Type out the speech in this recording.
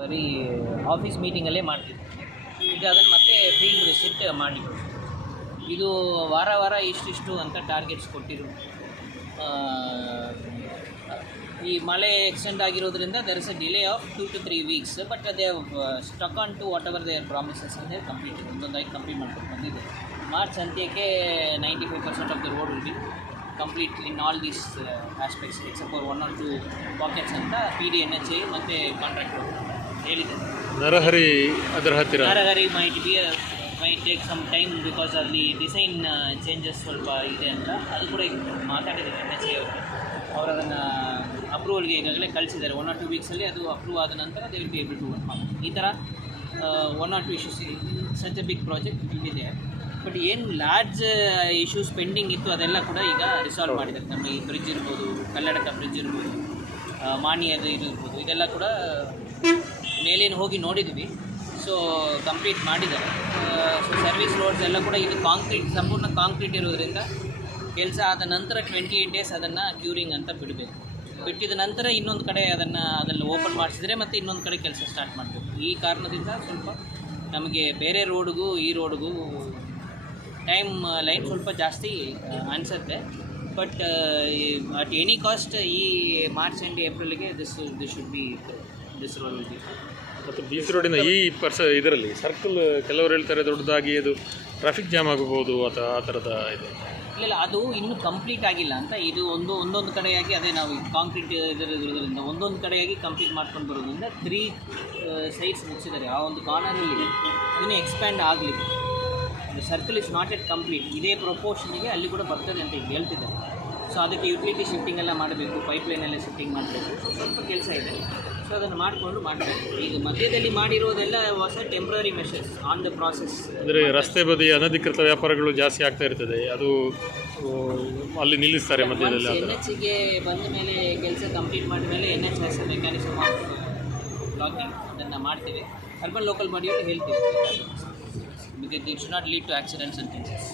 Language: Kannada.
ಬರೀ ಆಫೀಸ್ ಮೀಟಿಂಗಲ್ಲೇ ಮಾಡ್ತಿದ್ವಿ. ಈಗ ಅದನ್ನು ಮತ್ತೆ ಫೀಲ್ಡ್ ವಿಸಿಟ್ ಮಾಡಿದ್ರು. ಇದು ವಾರ ವಾರ ಇಷ್ಟಿಷ್ಟು ಅಂತ ಟಾರ್ಗೆಟ್ಸ್ ಕೊಟ್ಟಿದ್ರು. ಈ ಮಳೆ ಎಕ್ಸ್ಟೆಂಡ್ ಆಗಿರೋದ್ರಿಂದ there is a delay of 2 to 3 weeks, but they stuck on to whatever their promises ಅಂದರೆ ಕಂಪ್ಲೀಟ್ ಒಂದೊಂದಾಗಿ ಕಂಪ್ಲೀಟ್ ಮಾಡ್ಕೊಂಡು ಬಂದಿದೆ. ಮಾರ್ಚ್ ಅಂತ್ಯಕ್ಕೆ 95% of the road will be complete in all these aspects except for 1 or 2 pockets ಅಂತ PDNHA ಮತ್ತು ಕಾಂಟ್ರಾಕ್ಟ್ ಹೇಳಿದ್ದಾರೆ. ನರಹರಿ ಅದರ ಹತ್ತಿರ Narahari might take some time because ಅಲ್ಲಿ ಡಿಸೈನ್ ಚೇಂಜಸ್ ಸ್ವಲ್ಪ ಇದೆ ಅಂತ ಅದು ಕೂಡ ಮಾತಾಡಿದ್ದಾರೆ NHA ಅವರು ಅದನ್ನು ಅಪ್ರೂವಲ್ಗೆ ಈಗಾಗಲೇ ಕಳಿಸಿದ್ದಾರೆ. 1 or 2 ವೀಕ್ಸಲ್ಲಿ ಅದು ಅಪ್ರೂವ್ ಆದ ನಂತರ they will be able to work ಮಾಡಿ. ಈ ಥರ 1 or 2 issues such a big project ಇದೆ. ಬಟ್ ಏನು ಲಾರ್ಜ್ ಇಶ್ಯೂಸ್ ಪೆಂಡಿಂಗ್ ಇತ್ತು ಅದೆಲ್ಲ ಕೂಡ ಈಗ ರಿಸಾಲ್ವ್ ಮಾಡಿದ್ದಾರೆ. ನಮ್ಮ ಈ ಬ್ರಿಡ್ಜ್ ಇರ್ಬೋದು, ಕಲ್ಲಡಕ ಬ್ರಿಡ್ಜ್ ಇರ್ಬೋದು, ಮಾಣಿಯದು ಇದು ಇರ್ಬೋದು, ಇದೆಲ್ಲ ಕೂಡ ಮೇಲೇನು ಹೋಗಿ ನೋಡಿದ್ವಿ. ಸೊ ಕಂಪ್ಲೀಟ್ ಮಾಡಿದ್ದಾರೆ. ಸೊ ಸರ್ವಿಸ್ ರೋಡ್ಸ್ ಎಲ್ಲ ಕೂಡ ಇದು ಕಾಂಕ್ರೀಟ್, ಸಂಪೂರ್ಣ ಕಾಂಕ್ರೀಟ್ ಇರೋದ್ರಿಂದ ಕೆಲಸ ಆದ ನಂತರ 28 days ಅದನ್ನು ಕ್ಯೂರಿಂಗ್ ಅಂತ ಬಿಡಬೇಕು. ಬಿಟ್ಟಿದ ನಂತರ ಇನ್ನೊಂದು ಕಡೆ ಅದನ್ನು ಓಪನ್ ಮಾಡಿಸಿದರೆ ಮತ್ತು ಇನ್ನೊಂದು ಕಡೆ ಕೆಲಸ ಸ್ಟಾರ್ಟ್ ಮಾಡಬೇಕು. ಈ ಕಾರಣದಿಂದ ಸ್ವಲ್ಪ ನಮಗೆ ಬೇರೆ ರೋಡ್ಗೂ ಈ ರೋಡ್ಗೂ ಟೈಮ್ ಲೈನ್ ಸ್ವಲ್ಪ ಜಾಸ್ತಿ ಅನಿಸುತ್ತೆ. ಬಟ್ ಅಟ್ ಎನಿ ಕಾಸ್ಟ್ ಈ ಮಾರ್ಚ್ ಆ್ಯಂಡ್ ಏಪ್ರಿಲ್ಗೆ this should be this road will be. ಮತ್ತು ಬೀಚ್ ರೋಡಿನ ಈ ಇದರಲ್ಲಿ ಸರ್ಕಲ್ ಕೆಲವರು ಹೇಳ್ತಾರೆ ದೊಡ್ಡದಾಗಿ ಅದು ಟ್ರಾಫಿಕ್ ಜಾಮ್ ಆಗಬಹುದು ಅಥವಾ ಆ ಥರದ ಇದೆ. ಇಲ್ಲ, ಅದು ಇನ್ನೂ ಕಂಪ್ಲೀಟ್ ಆಗಿಲ್ಲ ಅಂತ. ಇದು ಒಂದೊಂದು ಕಡೆಯಾಗಿ ಅದೇ ನಾವು ಕಾಂಕ್ರೀಟ್ ಇರೋದ್ರಿಂದ ಒಂದೊಂದು ಕಡೆಯಾಗಿ ಕಂಪ್ಲೀಟ್ ಮಾಡ್ಕೊಂಡು ಬರೋದ್ರಿಂದ 3 ಸೈಡ್ಸ್ ಮುಗಿಸಿದ್ದಾರೆ. ಆ ಒಂದು ಕಾರ್ನರಲ್ಲಿ ಇನ್ನೂ ಎಕ್ಸ್ಪ್ಯಾಂಡ್ ಆಗಲಿಲ್ಲ. Circle is not at complete. ಇದೇ ಪ್ರೊಪೋರ್ಷನ್ಗೆ ಅಲ್ಲಿ ಕೂಡ ಬರ್ತದೆ ಅಂತ ಹೇಳ್ತಿದ್ದಾರೆ. ಸೊ ಅದಕ್ಕೆ ಯುಟಿಲಿಟಿ ಶಿಫ್ಟಿಂಗ್ ಎಲ್ಲ ಮಾಡಬೇಕು, ಪೈಪ್ಲೈನೆಲ್ಲ ಶಿಫ್ಟಿಂಗ್ ಮಾಡಬೇಕು. ಸೊ ಸ್ವಲ್ಪ ಕೆಲಸ ಇದೆ. ಸೊ ಅದನ್ನು ಮಾಡಿಕೊಂಡು ಮಾಡಬೇಕು. ಈಗ ಮಧ್ಯದಲ್ಲಿ ಮಾಡಿರೋದೆಲ್ಲ ಹೊಸ temporary measures on the process. ಅಂದರೆ ರಸ್ತೆ ಬದಿ ಅನಧಿಕೃತ ವ್ಯಾಪಾರಗಳು ಜಾಸ್ತಿ ಆಗ್ತಾ ಇರ್ತದೆ, ಅದು ಅಲ್ಲಿ ನಿಲ್ಲಿಸ್ತಾರೆ ಮಧ್ಯದಲ್ಲಿ. NHಗೆ ಬಂದ ಮೇಲೆ ಕೆಲಸ ಕಂಪ್ಲೀಟ್ ಮಾಡಿದ ಮೇಲೆ NH has mechanism of blocking ಅದನ್ನು ಮಾಡ್ತೀವಿ. ಅರ್ಬನ್ ಲೋಕಲ್ ಬಾಡಿಯಲ್ಲಿ ಹೇಳ್ತೀವಿ. Because it should not lead to accidents and things.